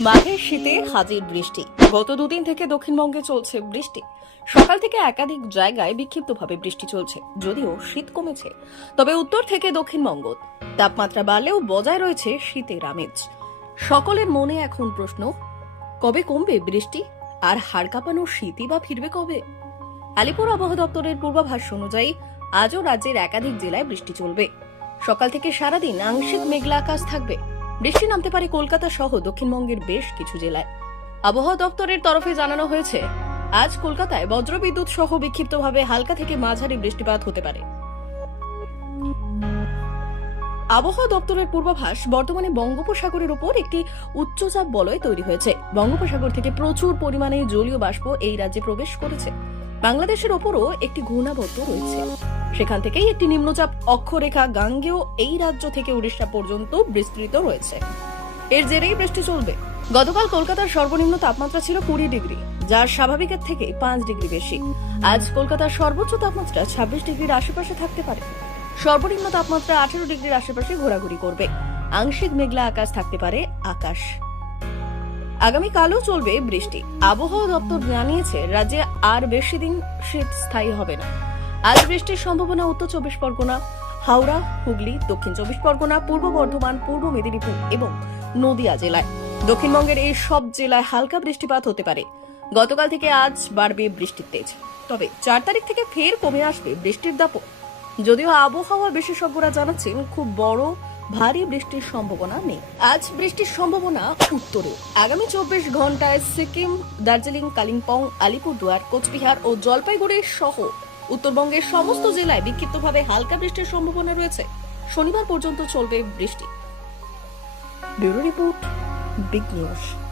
মাঘের শীতে হাজির বৃষ্টি। গত দুদিন থেকে দক্ষিণবঙ্গে চলছে বৃষ্টি। সকাল থেকে একাধিক জায়গায় বিক্ষিপ্তভাবে বৃষ্টি চলছে, যদিও শীত কমেছে। তবে উত্তর থেকে দক্ষিণবঙ্গ, তাপমাত্রা বাড়লেও বজায় রয়েছে শীতের আমেজ। সকলের মনে এখন প্রশ্ন, কবে কমবে বৃষ্টি? আর হাড় কাঁপানো শীতই বা ফিরবে কবে? আলিপুর আবহাওয়া দপ্তরের পূর্বাভাস অনুযায়ী, আজও রাজ্যের একাধিক জেলায় বৃষ্টি চলবে। সকাল থেকে সারাদিন আংশিক মেঘলা আকাশ থাকবে। বৃষ্টি নামতে পারে কলকাতা সহ দক্ষিণবঙ্গের বেশ কিছু জেলায়। আবহাওয়া দপ্তরের তরফে জানানো হয়েছে, আজ কলকাতায় বজ্রবিদ্যুৎ সহ বিক্ষিপ্তভাবে হালকা থেকে মাঝারি বৃষ্টিপাত হতে পারে। আবহাওয়া দপ্তরের পূর্বাভাস, বর্তমানে বঙ্গোপসাগরের উপর একটি উচ্চচাপ বলয় তৈরি হয়েছে। বঙ্গোপসাগর থেকে প্রচুর পরিমাণে জলীয় বাষ্প এই রাজ্যে প্রবেশ করেছে। বাংলাদেশের ওপরও একটি ঘূর্ণাবর্ত রয়েছে। সেখান থেকেই একটি নিম্নচাপ অক্ষরেখা গাঙ্গেয় এই রাজ্য থেকে উড়িষ্যা পর্যন্ত বিস্তৃত রয়েছে। এর জেরেই বৃষ্টি চলবে। গতকাল কলকাতার সর্বনিম্ন তাপমাত্রা ছিল কুড়ি ডিগ্রি, যা স্বাভাবিকের থেকে পাঁচ ডিগ্রি বেশি। আজ কলকাতার সর্বোচ্চ তাপমাত্রা ছাব্বিশ ডিগ্রির আশেপাশে থাকতে পারে। সর্বনিম্ন তাপমাত্রা আঠারো ডিগ্রির আশেপাশে ঘোরাঘুরি করবে। আংশিক মেঘলা আকাশ থাকতে পারে আকাশ। আগামীকালও চলবে বৃষ্টি। আবহাওয়া দপ্তর জানিয়েছে, রাজ্যে আর বেশি দিন শীত স্থায়ী হবে না। আজ বৃষ্টির সম্ভাবনা উত্তর চব্বিশ পরগনা, হাওড়া, হুগলি, দক্ষিণ চব্বিশ পরগনা, পূর্ব বর্ধমান, পূর্ব মেদিনীপুর এবং নদিয়া জেলায়। দক্ষিণবঙ্গের এই সব জেলায় হালকা বৃষ্টিপাত হতে পারে। গতকাল থেকে আজ বাড়বে বৃষ্টির তেজ। তবে চার তারিখ থেকে ফের কমে আসবে বৃষ্টির দাপট। যদিও আবহাওয়া বিশেষজ্ঞরা জানাচ্ছেন, খুব বড় ভারী বৃষ্টির সম্ভাবনা নেই। আজ বৃষ্টির সম্ভাবনা উত্তরে। আগামী চব্বিশ ঘন্টায় সিকিম, দার্জিলিং, কালিম্পং, আলিপুরদুয়ার, কোচবিহার ও জলপাইগুড়ি সহ উত্তরবঙ্গের সমস্ত জেলায় বিক্ষিপ্তভাবে হালকা বৃষ্টির সম্ভাবনা রয়েছে। শনিবার পর্যন্ত চলবে বৃষ্টি। Bureau report, big news.